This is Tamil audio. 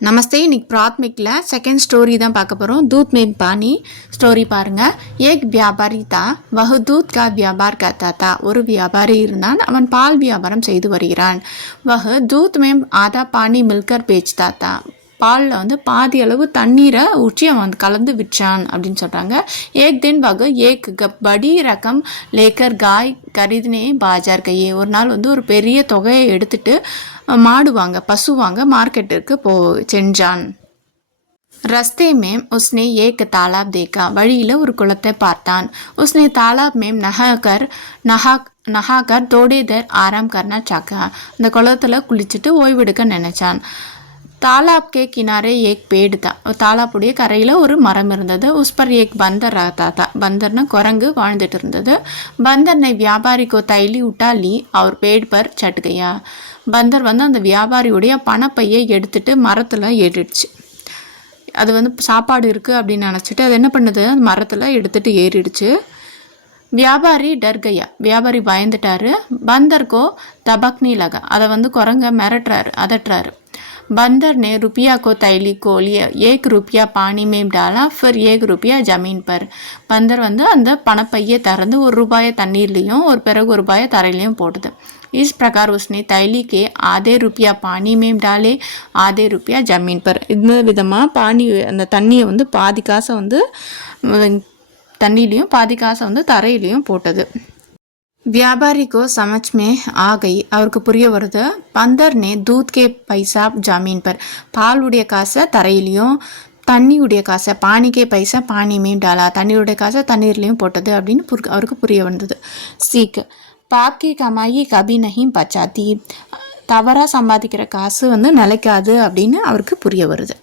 नमस्ते இன்னைக்கு प्राथमिकல सेकंड स्टोरी தான் பார்க்க போறோம் दूध में पानी स्टोरी பாருங்க एक व्यापारी था वह दूध का व्यापार करता था ஒரு வியாபாரி இருந்தான் அவன் பால் வியாபாரம் செய்து வருகிறான் वह दूध में आधा पानी मिलकर बेचता था பாலில் வந்து பாதி அளவு தண்ணீரை ஊற்றி அவன் கலந்து விற்றான் அப்படின்னு சொல்கிறாங்க एक दिन वह एक बड़ी रकम लेकर गाय खरीदने बाजार गए ஒரு நாள் வந்து ஒரு பெரிய தொகையை எடுத்துட்டு மாடு வாங்க பசு வாங்க மார்க்கெட்டுக்கு சென்றான் रास्ते में उसने एक तालाब देखा वழியில் ஒரு குளத்தை பார்த்தான் उसने तालाब में नहाकर थोड़ी देर आराम करना चाहा அந்த குளத்தில் குளிச்சுட்டு ஓய்வெடுக்க நினைச்சான் तालाब के किनारे एक पेड़ था तालाबுடைய கரையில் ஒரு மரம் இருந்தது उस पर एक बंदर रहता था बंदरना குரங்கு வாழ்ந்துட்டு இருந்தது बंदर ने व्यापारी को थैली उठा ली और पेड़ पर चढ़ गया बंदर வந்து அந்த வியாபாரியுடைய பணப்பையை எடுத்துட்டு மரத்தில் ஏறிடுச்சு அது வந்து சாப்பாடு இருக்குது அப்படின்னு நினச்சிட்டு அது என்ன பண்ணுது அந்த மரத்தில் எடுத்துகிட்டு ஏறிடுச்சு வியாபாரி டர் கயா வியாபாரி பயந்துட்டாரு பந்தர்கோ தபக்னி லகா அதை வந்து குரங்க மிரட்டுறாரு அதட்டுறாரு बंदर ने रुपया को थैली को लिए 1 रुपया पानी में डाला फिर 1 रुपया जमीन पर बंदर வந்து அந்த பணப்பையை திறந்து 1 ரூபாயை தண்ணீர்லையும் ஒரு பிறகு 1 ரூபாயை தரையிலையும் போடுது इस प्रकार उसने थैली के आधे रुपया पानी में डाले आधे रुपया जमीन पर இந்த விதமாக பானி அந்த தண்ணியை வந்து பாதி காசை வந்து தண்ணிலையும் பாதி காசை வந்து தரையிலையும் போட்டது व्यापारी को समझ में आ गई அவருக்கு புரிய வருது बंदर ने दूध के पैसा जमीन पर பாலுடைய காசை தரையிலையும் தண்ணியுடைய காசை பானிக்கே பைசா பானி में डाला தண்ணியுடைய காசை தண்ணீர்லையும் போட்டது அப்படின்னு அவருக்கு புரிய வந்தது சீக் பாக்கி கமாயி கபி நஹி பச்சாத்தி தவறாக சம்பாதிக்கிற காசு வந்து நிலைக்காது அப்படின்னு அவருக்கு புரிய வருது